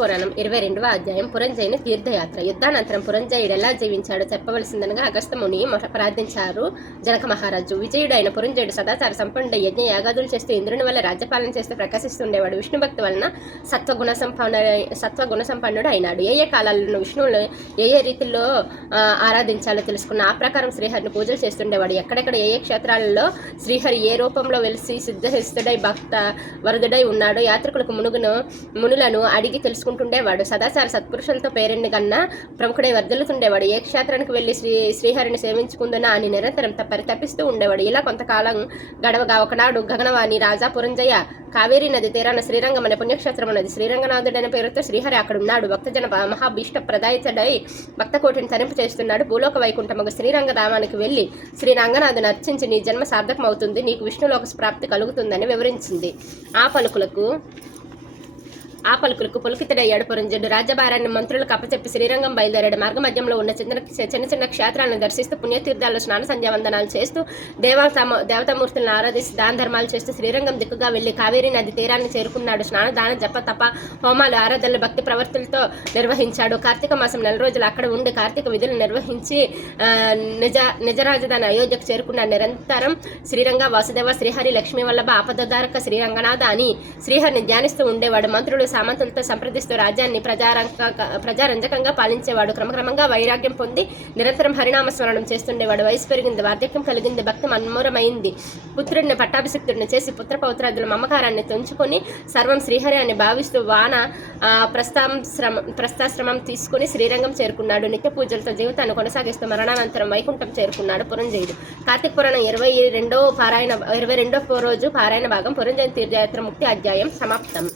పురాణం 22వ అధ్యాయం. పురంజయుని తీర్థయాత్ర. యుద్ధానంతరం పురంజయుడు ఎలా జీవించాడో చెప్పవలసిందనగా అగస్త్యముని ప్రార్థించారు జనక మహారాజు. విజయుడైన పురంజయుడు సదాచార సంపన్నుడై యజ్ఞ యాగాదులు చేస్తూ ఇంద్రుని వల్ల రాజ్యపాలన చేస్తూ ప్రకాశిస్తుండేవాడు. విష్ణుభక్తి వలన సత్వగుణ సంపన్నుడు అయినాడు. ఏ ఏ కాలాలను విష్ణువులు ఏ ఏ రీతిలో ఆరాధించాలో తెలుసుకున్న ఆ ప్రకారం శ్రీహరిని పూజలు చేస్తుండేవాడు. ఎక్కడెక్కడ ఏ ఏ క్షేత్రాలలో శ్రీహరి ఏ రూపంలో వెలిసి సిద్ధహస్తుడై భక్త వరదుడై ఉన్నాడో యాత్రికులకు మునులను అడిగి తెలుసుకుంటుండేవాడు. సదాచార సత్పురుషులతో పేరెన్ని కన్నా ప్రముఖుడై వర్ధిల్లుతుండేవాడు. ఏ క్షేత్రానికి వెళ్లి శ్రీహరిని సేవించుకుందునా అని నిరంతరం పరితపిస్తూ ఉండేవాడు. ఇలా కొంతకాలం గడవగా ఒకనాడు గగనవాణి రాజా పురంజయ కావేరీ నది తీరాన శ్రీరంగం అనే పుణ్యక్షేత్రం ఉన్నది. శ్రీరంగనాథుడైన పేరుతో శ్రీహరి అక్కడ ఉన్నాడు. భక్తజన మహాభీష్ట ప్రదాయితుడై భక్తకోటిని తరింపు చేస్తున్నాడు. భూలోక వైకుంఠముకు శ్రీరంగధామానికి వెళ్లి శ్రీరంగనాథుని అర్చించి నీ జన్మ సార్థకమవుతుంది, నీకు విష్ణులోక ప్రాప్తి కలుగుతుందని వివరించింది. ఆ పలుకులకు పులకితుడయ్యాడు పురంజయుడు. రాజ్యభారాన్ని మంత్రులకు అప్పచెప్పి శ్రీరంగం బయలుదేరాడు. మార్గ మధ్యంలో ఉన్న చిన్న చిన్న క్షేత్రాలను దర్శిస్తూ పుణ్యతీర్థాల్లో స్నాన సంధ్యావందనాలు చేస్తూ దేవతామూర్తులను ఆరాధిస్తూ దాన ధర్మాలు చేస్తూ శ్రీరంగం దిక్కుగా వెళ్లి కావేరీ నది తీరాన్ని చేరుకున్నాడు. స్నాన దాన జప తప హోమాలు ఆరాధనలు భక్తి ప్రవర్తులతో నిర్వహించాడు. కార్తీక మాసం 4 రోజులు అక్కడ ఉండి కార్తీక విధులు నిర్వహించి నిజ రాజధాని అయోధ్యకు చేరుకున్నాడు. నిరంతరం శ్రీరంగ వాసుదేవ శ్రీహరి లక్ష్మీ వల్లభ ఆపదధారక శ్రీరంగనాథ అని శ్రీహరిని ధ్యానిస్తూ ఉండేవాడు. మంత్రులు సామంతులతో సంప్రదిస్తూ రాజ్యాన్ని ప్రజారంజకంగా పాలించేవాడు. క్రమక్రమంగా వైరాగ్యం పొంది నిరంతరం హరినామస్మరణం చేస్తుండేవాడు. వయసు పెరిగింది, వార్ధక్యం కలిగింది, భక్తి మన్మూరమైంది. పుత్రుడిని పట్టాభిషిక్తుడిని చేసి పుత్ర పౌత్రాదుల మమకారాన్ని తుంచుకొని సర్వం శ్రీహరి అని భావిస్తూ ప్రస్థాశ్రమం తీసుకుని శ్రీరంగం చేరుకున్నాడు. నిత్య పూజలతో జీవితాన్ని కొనసాగిస్తూ మరణానంతరం వైకుంఠం చేరుకున్నాడు పురంజయుడు. కార్తీక పురాణం 22వ రోజు పారాయణ భాగం. పురంజయుని తీర్థయాత్ర ముక్తి అధ్యాయం సమాప్తం.